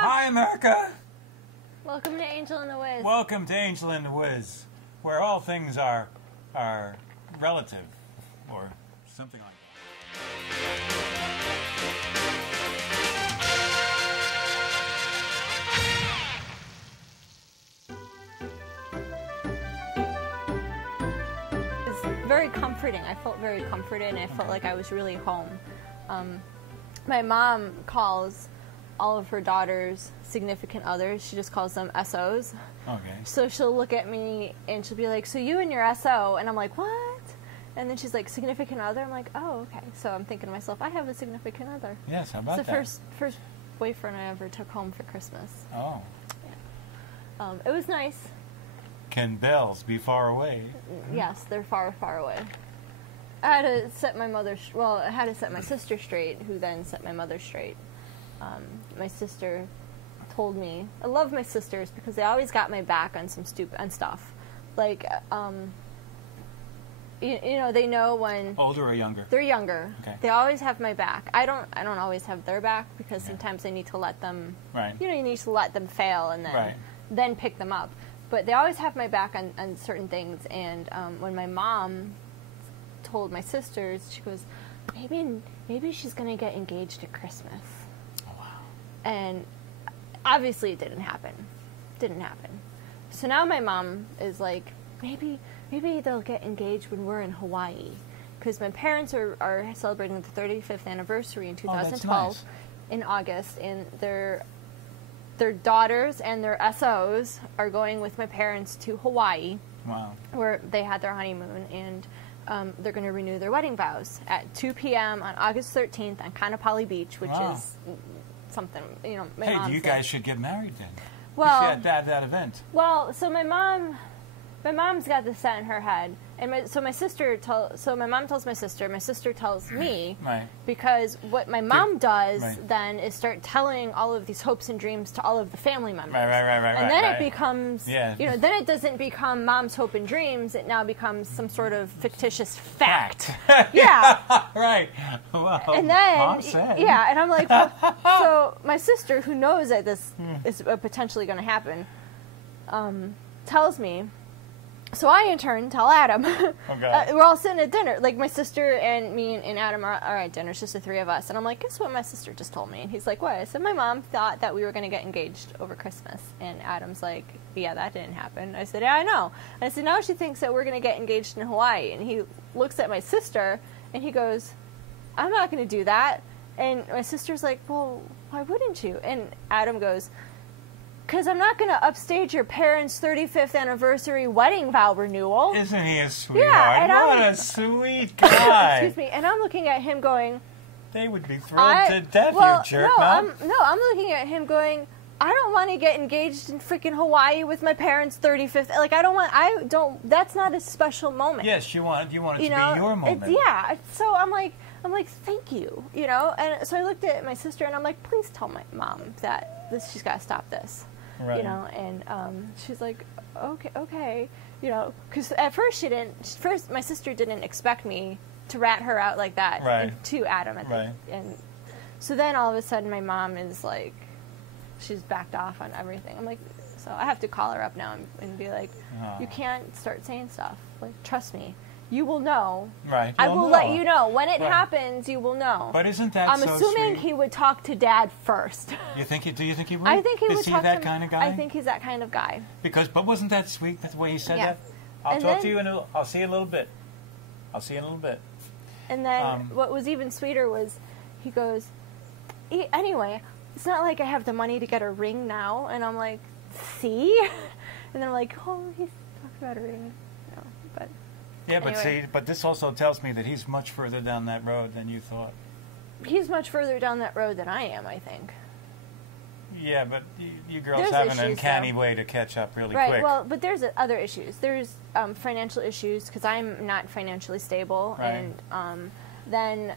Hi, America! Welcome to Angel in the Wiz. Welcome to Angel in the Wiz, where all things are relative, or something like It was very comforting. I felt very comforted, and I felt like I was really home. My mom calls all of her daughters significant others. She just calls them SOs. Okay. So she'll look at me and she'll be like, "So you and your SO?" And I'm like, "What?" And then she's like, "Significant other?" I'm like, "Oh, okay." So I'm thinking to myself, I have a significant other. Yes, how about it's the that? first boyfriend I ever took home for Christmas. Oh. Yeah. It was nice. Can bells be far away? Yes, they're far, far away. I had to set my I had to set my sister straight, who then set my mother straight. My sister told me, I love my sisters because they always got my back on some stuff. Like, you know, they know when... Older or younger? They're younger. Okay. They always have my back. I don't always have their back because sometimes I need to let them... Right. You know, you need to let them fail and then pick them up. But they always have my back on certain things. And when my mom told my sisters, she goes, maybe she's going to get engaged at Christmas. Oh, wow. And obviously it didn't happen. So now my mom is like, maybe they'll get engaged when we're in Hawaii. Because my parents are celebrating the 35th anniversary in 2012 in August. And their daughters and their SOs are going with my parents to Hawaii. Wow. Where they had their honeymoon. And they're going to renew their wedding vows at 2 p.m. on August 13th on Kaanapali Beach, which is something, you know, my mom you said. guys should get married then. Well, you should have that event. Well, so my mom's got this set in her head, and my mom tells my sister tells me, right. Because what my mom does then is start telling all of these hopes and dreams to all of the family members. Right. And then it becomes, you know, then it doesn't become mom's hope and dreams, it now becomes some sort of fictitious fact. Yeah. Right. Well, and then, Mom said. yeah, and I'm like, well, so my sister, who knows that this is potentially going to happen, tells me. So I, in turn, tell Adam. Okay. We're all sitting at dinner. Like, my sister and me and Adam are at dinner. It's just the three of us. And I'm like, guess what my sister just told me? And he's like, what? I said, my mom thought that we were going to get engaged over Christmas. And Adam's like, yeah, that didn't happen. I said, yeah, I know. And I said, now she thinks that we're going to get engaged in Hawaii. And he looks at my sister, and he goes, I'm not going to do that. And my sister's like, well, why wouldn't you? And Adam goes, because I'm not going to upstage your parents' 35th anniversary wedding vow renewal. Isn't he a sweetheart? Yeah, and what a sweet guy. Excuse me. And I'm looking at him going... They would be thrilled to death, you jerk, I'm looking at him going, I don't want to get engaged in freaking Hawaii with my parents' 35th... Like, that's not a special moment. Yes, you want it to be your moment. So I'm like, thank you, you know? And so I looked at my sister, and I'm like, please tell my mom that she's got to stop this. Right. You know, and she's like, okay, you know, because at first my sister didn't expect me to rat her out like that to Adam. And so then all of a sudden my mom is like, she's backed off on everything. I'm like, so I have to call her up now and be like, you can't start saying stuff. Like, trust me. You will know. Right. I will let you know. When it happens, you will know. But isn't that I'm so assuming sweet? He would talk to Dad first. Do you think he would? I think he would. Is he that kind of guy? I think he's that kind of guy. But wasn't that sweet? That's the way he said that. I'll see you in a little bit. I'll see you in a little bit. And then what was even sweeter was, he goes, anyway, it's not like I have the money to get a ring now. And I'm like, see? And then I'm like, oh, he's talking about a ring. No, but. Yeah, anyway. but this also tells me that he's much further down that road than you thought. He's much further down that road than I am, I think. Yeah, but you girls have an uncanny way to catch up really quick. Right, well, but there's other issues. There's financial issues, because I'm not financially stable. Right. And then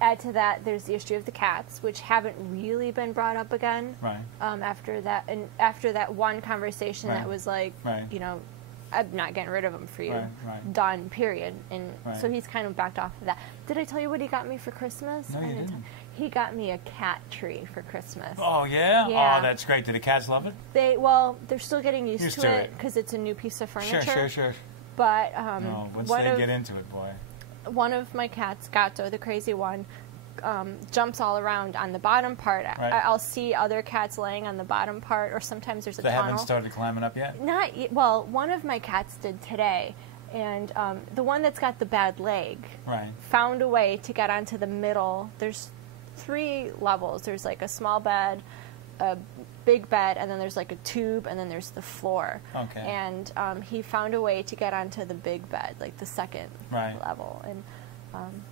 add to that, there's the issue of the cats, which haven't really been brought up again. Right. After that one conversation that was like, you know, I'm not getting rid of him for you. Right. Done, period. And so he's kind of backed off of that. Did I tell you what he got me for Christmas? No, you didn't. He got me a cat tree for Christmas. Oh, yeah? Yeah. Oh, that's great. Do the cats love it? They're still getting used to it because it's a new piece of furniture. Sure. But No, once they get into it, boy. one of my cats, Gato, the crazy one, jumps all around on the bottom part. Right. I'll see other cats laying on the bottom part, or sometimes there's a They tunnel. haven't started climbing up yet? Not well. One of my cats did today, and the one that's got the bad leg Right. found a way to get onto the middle. There's 3 levels. There's like a small bed, a big bed, and then there's like a tube, and then there's the floor. Okay. And he found a way to get onto the big bed, like the second Right. level. And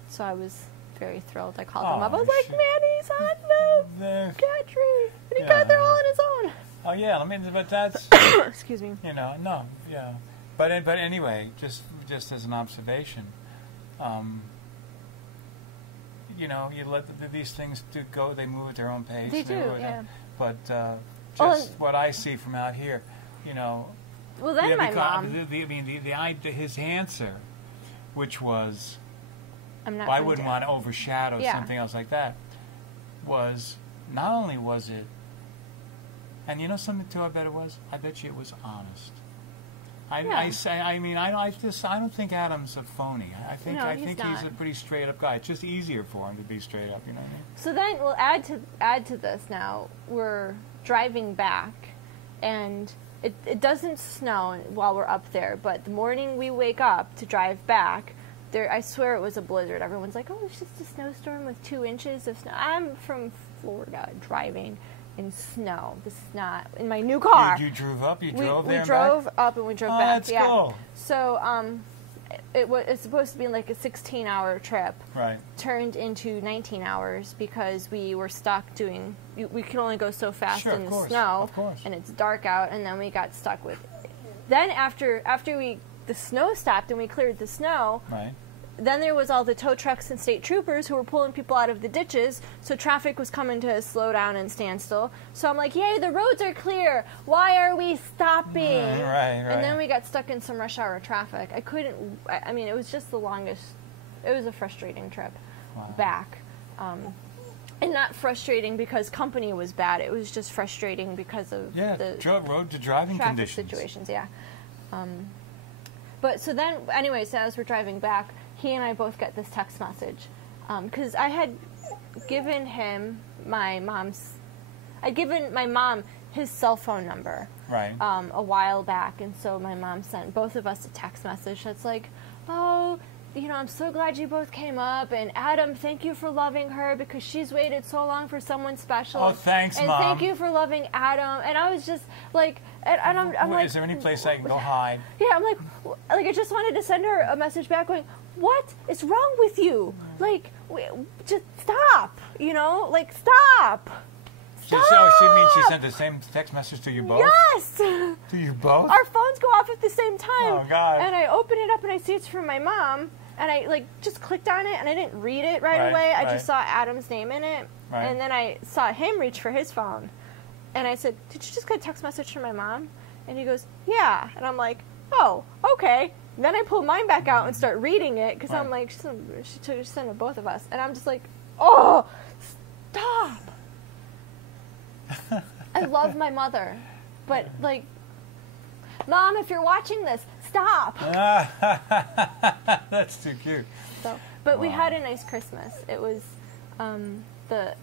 so I was very thrilled. I called Oh, him up. I was like, shit. Manny's on the The- cat tree. And he Yeah. got there all on his own. Oh, yeah. I mean, but that's, Excuse me. no, yeah. But anyway, just as an observation, you let these things go. They move at their own pace. They do, move at yeah. But Oh, just what I see from out here, Well, then yeah, my because mom. his answer, which was, I'm not. I going wouldn't to- want to overshadow Yeah. something else like that, was not only was it, and you know something too, I bet it was? I bet you it was honest. I don't think Adam's a phony. I think No, I he's think he's a not. pretty straight up guy. It's just easier for him to be straight up, you know what I mean? So then we'll add to this now. We're driving back, and it doesn't snow while we're up there, but the morning we wake up to drive back, I swear it was a blizzard. Everyone's like, oh, it's just a snowstorm with 2 inches of snow. I'm from Florida driving in snow. This is not in my new car. You drove up? You drove we there and drove back? up and we drove Oh, back. that's yeah. cool. So it's supposed to be like a 16-hour trip. Right. Turned into 19 hours because we were stuck doing. We could only go so fast Sure, in of the course, snow, of course. and it's dark out, and then we got stuck with. Then after the snow stopped and we cleared the snow, Right. then there was all the tow trucks and state troopers who were pulling people out of the ditches, so traffic was coming to a slow down and standstill. So I'm like, yay, the roads are clear. Why are we stopping? Right. And then we got stuck in some rush hour traffic. I mean, it was just the longest. It was a frustrating trip back. And not frustrating because company was bad. It was just frustrating because of the road to driving traffic conditions. situations, yeah. But so then, anyways, as we're driving back, he and I both get this text message. Because I had given him I'd given my mom his cell phone number Right. a while back. And so my mom sent both of us a text message that's like, oh, I'm so glad you both came up. And Adam, thank you for loving her because she's waited so long for someone special. Oh, thanks, and Mom. thank you for loving Adam. And I was just like, and I'm like, Is there any place I can go hide? yeah, I'm like I just wanted to send her a message back going, what is wrong with you? Like, just stop, like stop. She means she sent the same text message to you both? Yes. To you both? Our phones go off at the same time. Oh, God. And I open it up and I see it's from my mom. And I just clicked on it and I didn't read it right Right, away. I right. just saw Adam's name in it. Right. And then I saw him reach for his phone. And I said, did you just get a text message from my mom? And he goes, yeah. And I'm like, oh, okay. Then I pull mine back out and start reading it because I'm Right. like, she sent it both of us. And I'm just like, oh, stop. I love my mother. But, like, Mom, if you're watching this, stop. That's too cute. So, but we Wow. had a nice Christmas. It was the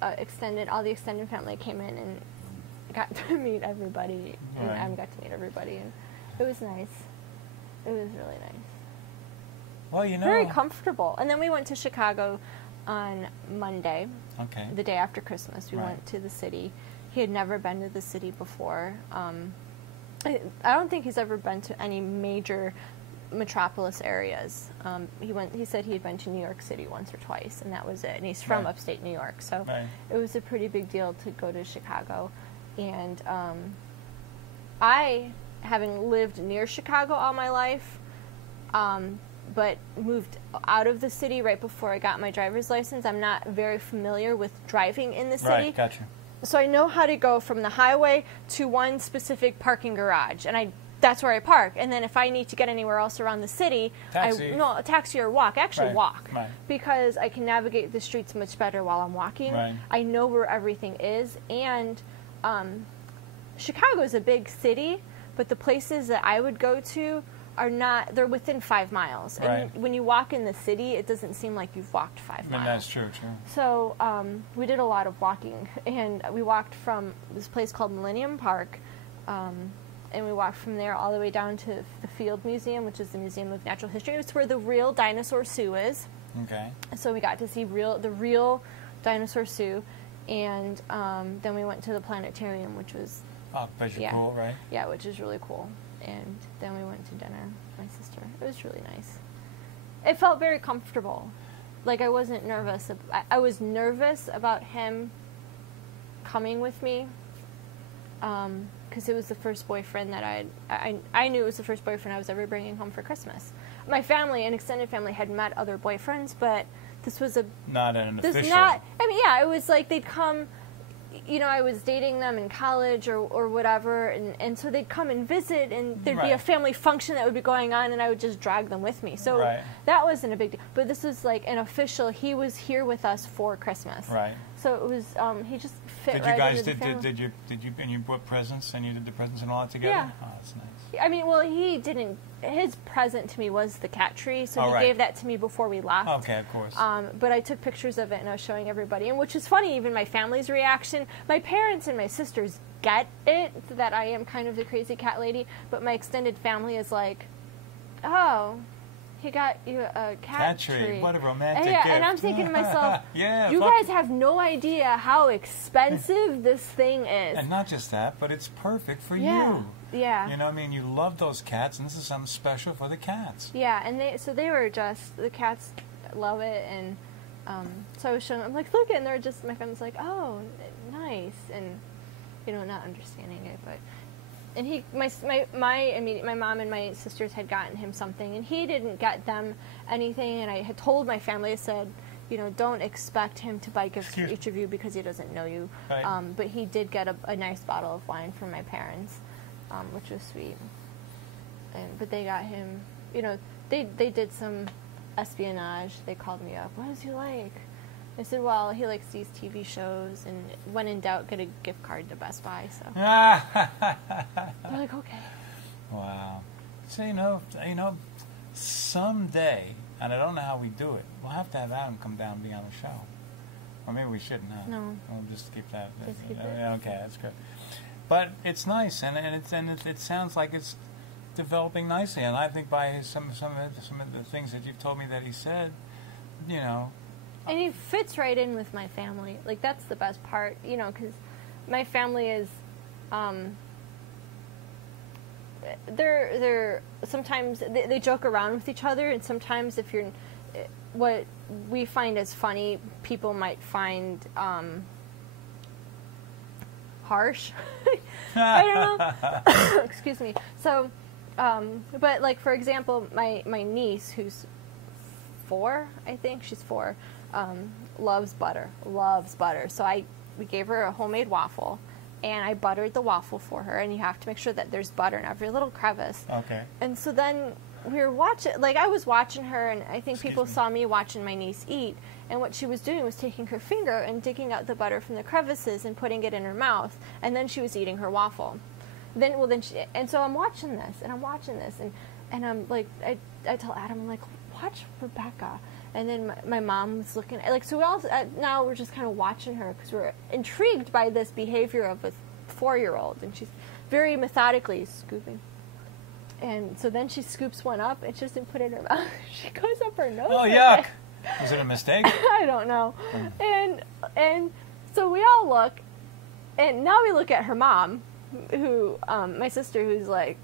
all the extended family came in and got to meet everybody, and Right. I got to meet everybody, and it was nice. It was really nice. Well, Very comfortable. And then we went to Chicago on Monday, Okay. the day after Christmas. We Right. went to the city. He had never been to the city before. I don't think he's ever been to any major metropolis areas. He said he had been to New York City once or twice, and that was it. And he's from Right. upstate New York, so Right. it was a pretty big deal to go to Chicago. And I, having lived near Chicago all my life, but moved out of the city right before I got my driver's license, I'm not very familiar with driving in the city. Right, gotcha. So I know how to go from the highway to one specific parking garage, and I that's where I park. And then if I need to get anywhere else around the city, a taxi or walk. Actually, walk, because I can navigate the streets much better while I'm walking. Right. I know where everything is, and Chicago is a big city, but the places that I would go to are not. They're within 5 miles. Right. And when you walk in the city, it doesn't seem like you've walked 5 miles. That's true. So we did a lot of walking, and we walked from this place called Millennium Park. And we walked from there all the way down to the Field Museum, which is the Museum of Natural History. It's where the real dinosaur Sue is. Okay. So we got to see the real dinosaur Sue, and then we went to the planetarium, which was cool, right? Yeah, which is really cool. And then we went to dinner with my sister. It was really nice. It felt very comfortable. Like I wasn't nervous. I was nervous about him coming with me. Because it was the first boyfriend that I knew it was the first boyfriend I was ever bringing home for Christmas. My family and extended family had met other boyfriends, but this was not an official. It was like they'd come. I was dating them in college or whatever, and so they'd come and visit, and there'd be a family function that would be going on, and I would just drag them with me. So that wasn't a big deal. But this was like an official. He was here with us for Christmas. Right. So it was. He just fit did right you guys into the family. did you and you brought presents and you did the presents and all that together? Yeah. Oh, that's nice. I mean, well, he didn't. His present to me was the cat tree, so he gave that to me before we left. Okay, of course. But I took pictures of it and I was showing everybody, and which is funny. Even my family's reaction. My parents and my sisters get it that I am kind of the crazy cat lady, but my extended family is like, "Oh, he got you a cat tree. What a romantic gift." And and I'm thinking to myself, you guys have no idea how expensive this thing is. And not just that, but it's perfect for you. Yeah. You know what I mean? You love those cats, and this is something special for the cats. Yeah, and they were just, the cats love it, and so I was showing them, I'm like, look, and they're just, my family's like, oh, nice, and, not understanding it, but, and my mom and my sisters had gotten him something, and he didn't get them anything, and I had told my family, I said, don't expect him to buy gifts for each of you because he doesn't know you, right. But he did get a nice bottle of wine from my parents. Which was sweet, but they got him. They did some espionage. They called me up. What does he like? I said, well, he likes these TV shows, and when in doubt, get a gift card to Best Buy. So they're like, okay. Wow. So someday, and I don't know how we do it. We'll have to have Adam come down and be on the show, or maybe we shouldn't. No. We'll just keep that. Just keep it. Okay, that's good. But it's nice, and it sounds like it's developing nicely. And I think by some of the things that you've told me that he said, And he fits right in with my family. Like that's the best part, because my family is, they're sometimes they joke around with each other, and sometimes if you're, what we find as funny, people might find. Harsh. I don't know. Excuse me. So, but like for example, my niece who's 4, I think she's 4, loves butter. So we gave her a homemade waffle, and I buttered the waffle for her. And you have to make sure that there's butter in every little crevice. Okay. And so then we were watching. Like I was watching her, and I think people saw me watching my niece eat. And what she was doing was taking her finger and digging out the butter from the crevices and putting it in her mouth. And then she was eating her waffle. And so I'm watching this, and I'm like, I tell Adam, I'm like, watch Rebecca. And then my mom was looking at, like, so we all, now we're just kind of watching her because we're intrigued by this behavior of a 4-year-old. And she's very methodically scooping. And so then she scoops one up and she doesn't put it in her mouth. She goes up her nose. Oh, yuck. Was it a mistake? I don't know. And so we all look, and now we look at her mom, who, my sister, who's like,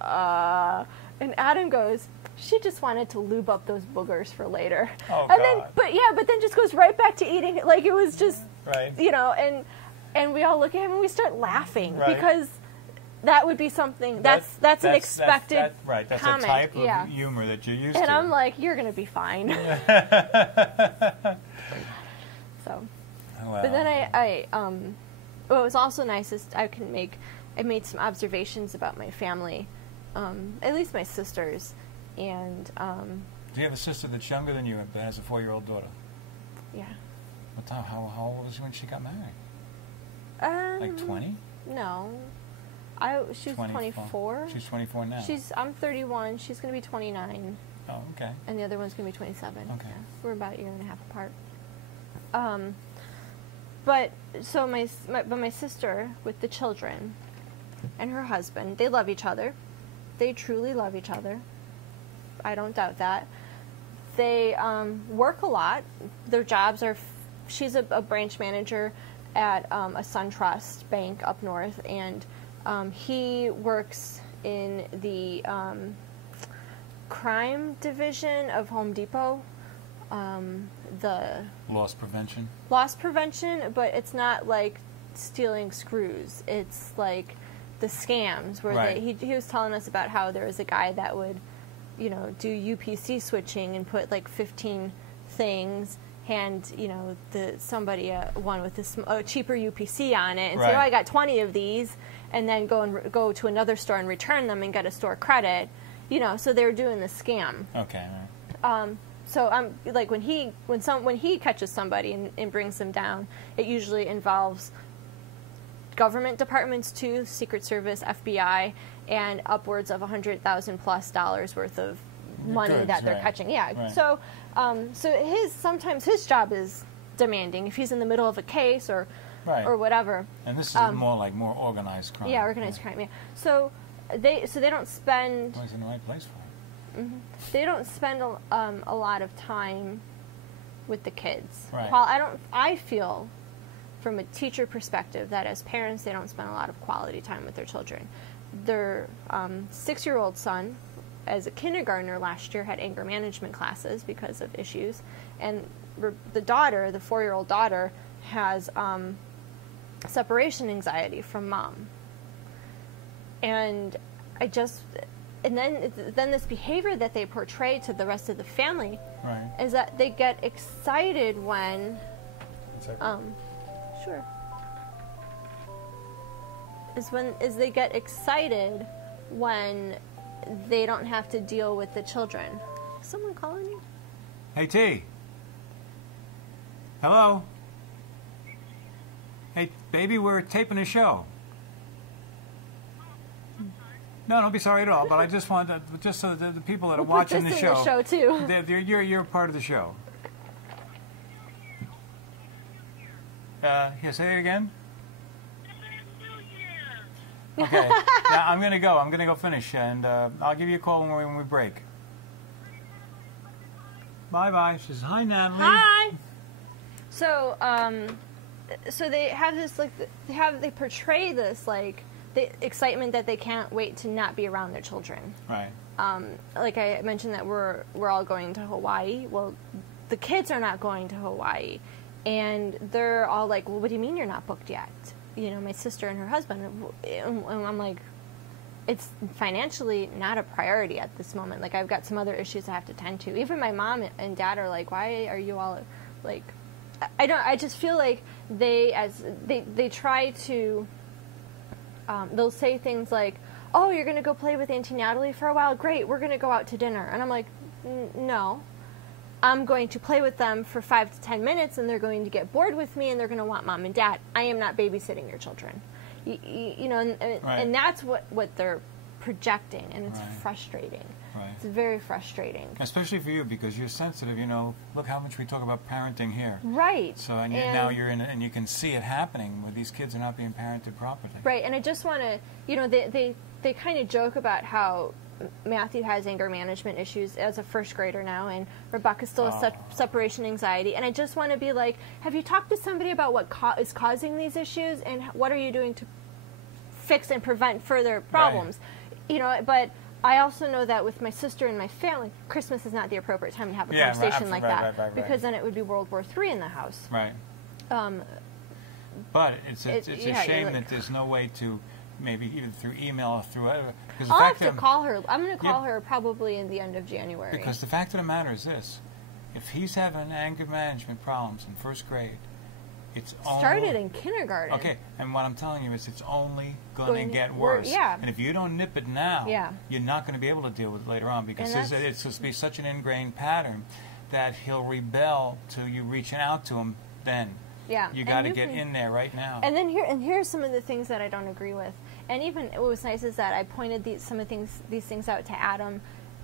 and Adam goes, she just wanted to lube up those boogers for later. Oh, and God. Then, but just goes right back to eating it. Like it was just, right. And we all look at him and we start laughing right. because that would be something that's an expected right. That's comment. A type of humor that you're used to. And I'm like, you're gonna be fine. So, well. but then what was also nice is I can make I made some observations about my family, at least my sisters, and Do you have a sister that's younger than you but has a 4-year-old daughter? yeah. What time? How old was she when she got married? Like 20? No, she's 24. She's 24 now. I'm 31. She's gonna be 29. Oh, okay. And the other one's gonna be 27. Okay. Yeah, we're about a year and a half apart. But so my sister with the children and her husband, they love each other. They truly love each other. I don't doubt that. They work a lot. Their jobs are. She's a branch manager at a SunTrust bank up north, and he works in the crime division of Home Depot. The loss prevention, but it's not like stealing screws. It's like the scams where right. he was telling us about how there was a guy that would, do UPC switching and put like 15 things, hand somebody one with a cheaper UPC on it, and right. say, I got 20 of these, and then go to another store and return them and get a store credit. So they were doing the scam. Okay. So I'm like when he catches somebody and brings them down, it usually involves government departments too, Secret Service, FBI, and upwards of $100,000+ worth of money Goods, that they're right. catching. Yeah. Right. So sometimes his job is demanding if he's in the middle of a case or Right. or whatever. And this is more organized crime. Yeah, organized crime. Yeah. So they don't spend. Well, he's in the right place for it. Mm-hmm. They don't spend a lot of time with the kids. Right. I feel, from a teacher perspective, that as parents they don't spend a lot of quality time with their children. Their 6-year-old son, as a kindergartner last year, had anger management classes because of issues, and the 4-year-old daughter, has separation anxiety from mom. And then this behavior that they portray to the rest of the family Right. is that they get excited when sure is they get excited when they don't have to deal with the children. Is someone calling you? Hey, T. Hello? Hey, baby, we're taping a show. No, don't be sorry at all. But I just wanted just so the people that are watching the Put this show, in the show too. You're part of the show. Here, say it again. Okay. Now I'm gonna go. I'm gonna go finish, and I'll give you a call when we break. Bye. She says, "Hi, Natalie." Hi. So, so they have this they portray this like the excitement that they can't wait to not be around their children. Right. Like I mentioned that we're all going to Hawaii. Well, the kids are not going to Hawaii, and they're all like, "Well, what do you mean you're not booked yet?" My sister and her husband, and I'm like, it's financially not a priority at this moment. Like, I've got some other issues I have to tend to. Even my mom and dad are like, why are you all like, I just feel like they try to, they'll say things like, oh, you're going to go play with Auntie Natalie for a while? Great, we're going to go out to dinner. And I'm like, no. I'm going to play with them for 5 to 10 minutes, and they're going to get bored with me, and they're going to want mom and dad. I am not babysitting your children. And that's what they're projecting, and it's frustrating. Right. It's very frustrating. Especially for you, because you're sensitive. Look how much we talk about parenting here. Right. So now you're in, and you can see it happening where these kids are not being parented properly. Right. And I just want to, they kind of joke about how Matthew has anger management issues as a first grader now, and Rebecca still has separation anxiety. And I just want to be like, have you talked to somebody about what is causing these issues, and what are you doing to fix and prevent further problems? Right. But I also know that with my sister and my family, Christmas is not the appropriate time to have a conversation like that, because then it would be World War III in the house. Right. But it's a shame that there's no way to, maybe even through email or through whatever. I'll have to call her. I'm going to call her probably in the end of January. Because the fact of the matter is this: if he's having anger management problems in first grade, It's started in kindergarten. Okay, and what I'm telling you is it's only going to get worse. Yeah. And if you don't nip it now, yeah. you're not going to be able to deal with it later on because it's supposed to be such an ingrained pattern that he'll rebel to you reaching out to him then. Yeah. You got to get in there right now. And then here's some of the things that I don't agree with. And even what was nice is that I pointed these things out to Adam,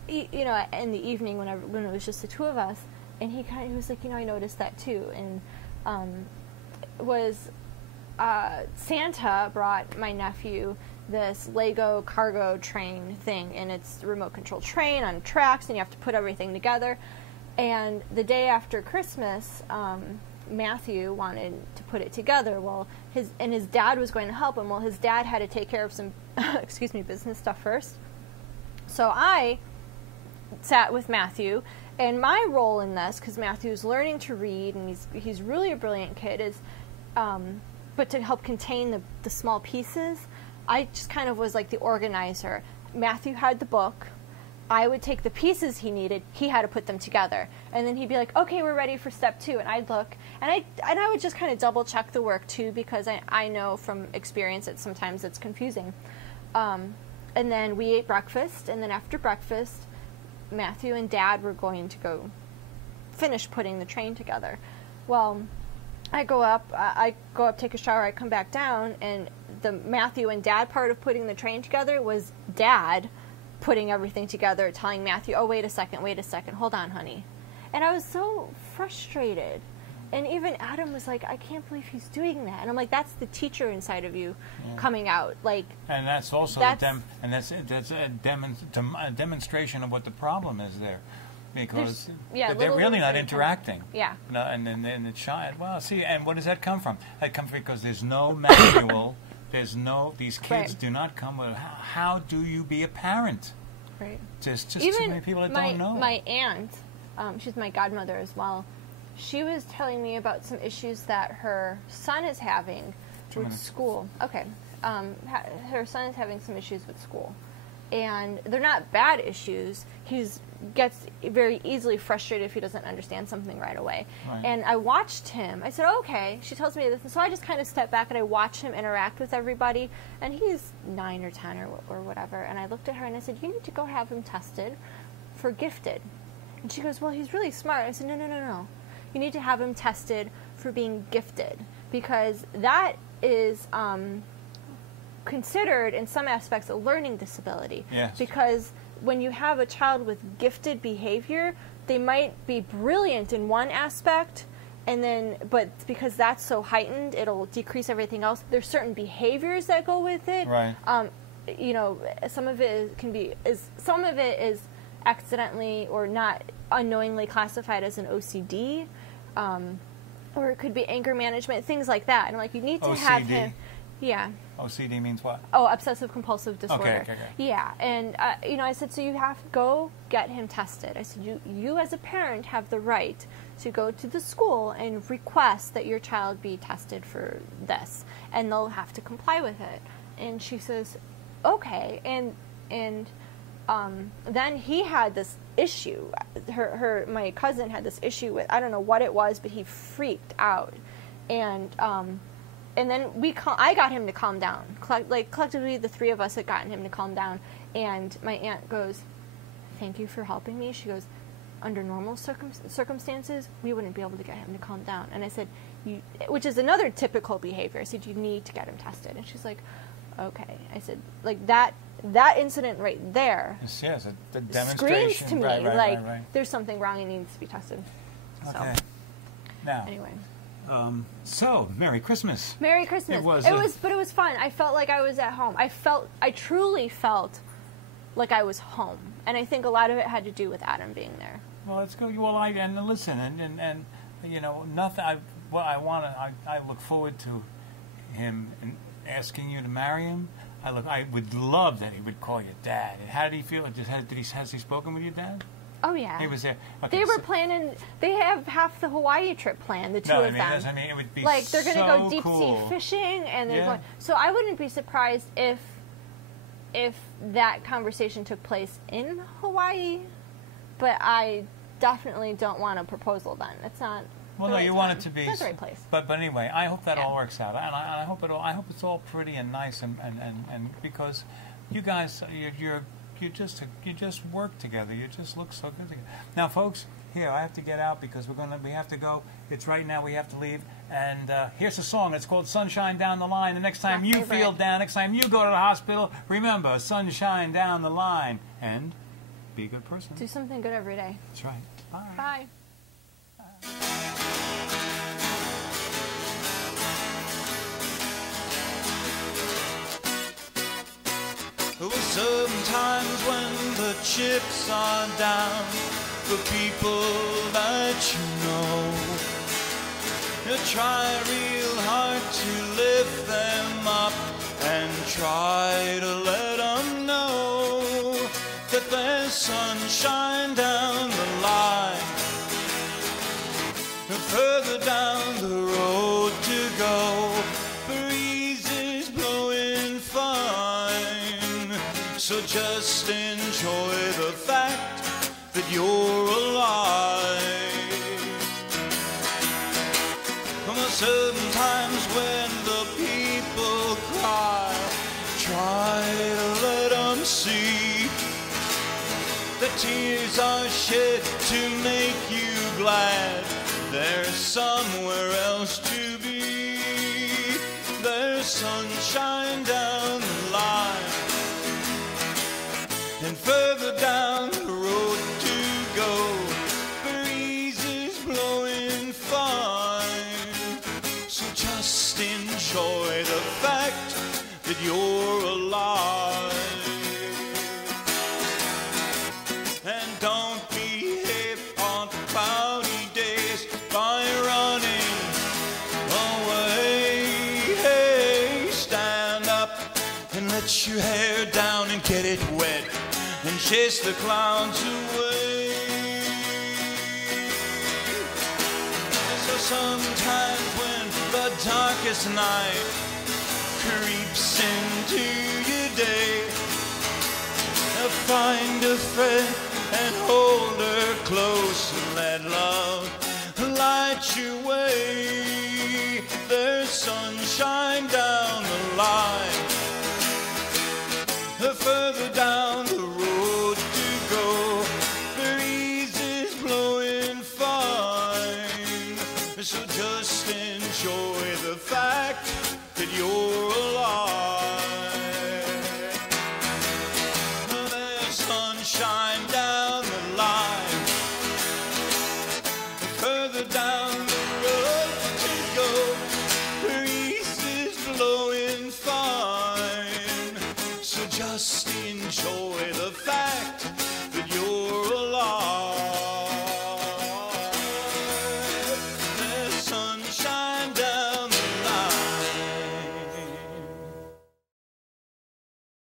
you know, in the evening when it was just the two of us, and he was like, you know, I noticed that too. And Santa brought my nephew this Lego cargo train thing, and it's a remote control train on tracks, and you have to put everything together. And the day after Christmas, Matthew wanted to put it together. Well, his dad was going to help him. Well, his dad had to take care of some business stuff first. So I sat with Matthew, and my role in this, because Matthew's learning to read and he's really a brilliant kid, is but to help contain the small pieces, I just kind of was like the organizer. Matthew had the book. I would take the pieces he needed. He had to put them together, and then he'd be like, "Okay, we're ready for step 2." And I'd look, and I would just kind of double check the work too, because I know from experience that sometimes it's confusing. And then we ate breakfast, and then after breakfast, Matthew and Dad were going to go finish putting the train together. Well, I go up, take a shower, I come back down, and the Matthew and Dad part of putting the train together was Dad putting everything together, telling Matthew, "Oh, wait a second, hold on, honey." And I was so frustrated. And even Adam was like, "I can't believe he's doing that." And I'm like, that's the teacher inside of you coming out. Like, and that's also that's a demonstration of what the problem is there. Because they're really not interacting. Yeah. No, and then the child, well, see, and where does that come from? That comes because there's no manual. These kids do not come with, how do you be a parent? Right. Just too many people that don't know. My aunt, she's my godmother as well, she was telling me about some issues that her son is having with school. Okay. Her son is having some issues with school. And they're not bad issues. He gets very easily frustrated if he doesn't understand something right away. Right. And I watched him. I said, "Oh, okay." She tells me this. And so I just kind of stepped back and I watched him interact with everybody. And he's 9 or 10 or whatever. And I looked at her and I said, "You need to go have him tested for gifted." And she goes, "Well, he's really smart." I said, No. You need to have him tested for being gifted. Because that is considered in some aspects a learning disability. Yes. Because when you have a child with gifted behavior, they might be brilliant in one aspect, but because that's so heightened, it'll decrease everything else. There's certain behaviors that go with it. Right. You know, some of it is accidentally or not unknowingly classified as an OCD, or it could be anger management, things like that. And I'm like, you need to have him. Yeah. OCD means what? Oh, obsessive compulsive disorder. Okay. Yeah, and you know, I said, so you have to go get him tested. I said, you as a parent have the right to go to the school and request that your child be tested for this, and they'll have to comply with it. And she says, okay, and then he had this issue. My cousin had this issue with, I don't know what it was, but he freaked out, and then I got him to calm down. Collectively, the three of us had gotten him to calm down. And my aunt goes, "Thank you for helping me." She goes, "Under normal circumstances, we wouldn't be able to get him to calm down." And I said, which is another typical behavior. I said, "You need to get him tested." And she's like, "Okay." I said, like that incident right there yes, the demonstration screams to me right. There's something wrong and needs to be tested. Okay. So, now, anyway. So, Merry Christmas. Merry Christmas. But it was fun. I felt like I was at home. I truly felt like I was home. And I think a lot of it had to do with Adam being there. Well, it's good. Well, listen, and you know, nothing. I look forward to him asking you to marry him. I would love that he would call you Dad. How did he feel? Has he spoken with your dad? Oh, yeah. He was there. Okay, they were planning. They have half the Hawaii trip planned, the two of them. It would be like, they're going to go deep cool. sea fishing, and they're going. So I wouldn't be surprised if that conversation took place in Hawaii, but I definitely don't want a proposal then. It's not. Well, the no, right you want time. it to be. That's the right place. But anyway, I hope that Yeah. all works out, and I hope it all. I hope it's all pretty and nice, and because you guys, you just work together. You just look so good together. Now, folks, here I have to get out because we have to go. It's right now. We have to leave. And here's a song. It's called "Sunshine Down the Line." The next time My you favorite. feel down, next time you go to the hospital, remember "Sunshine Down the Line" and be a good person. Do something good every day. That's right. Bye. Bye. Well, sometimes when the chips are down for people that you know, you try real hard to lift them up and try to let them know that there's sunshine down the line, further down the road to go. Breezes blowing fine, so just enjoy the fact that you're alive. Sometimes when the people cry, try to let them see that tears are shed to make you glad there's somewhere else to be. There's sunshine down the line and further down the road to go. Breezes blowing fine, so just enjoy the fact that you're alive. And don't behave on cloudy days by running away. Hey, stand up and let your hair down and get it wet and chase the clouds away. So sometimes when the darkest night creeps into your day, find a friend and hold her close and let love light your way. There's sunshine down the line, further down the road to go. Breezes blowing fine, so just enjoy the fact that you're alive. There's sunshine down the line, further down the road to go. Breezes blowing fine, so just enjoy the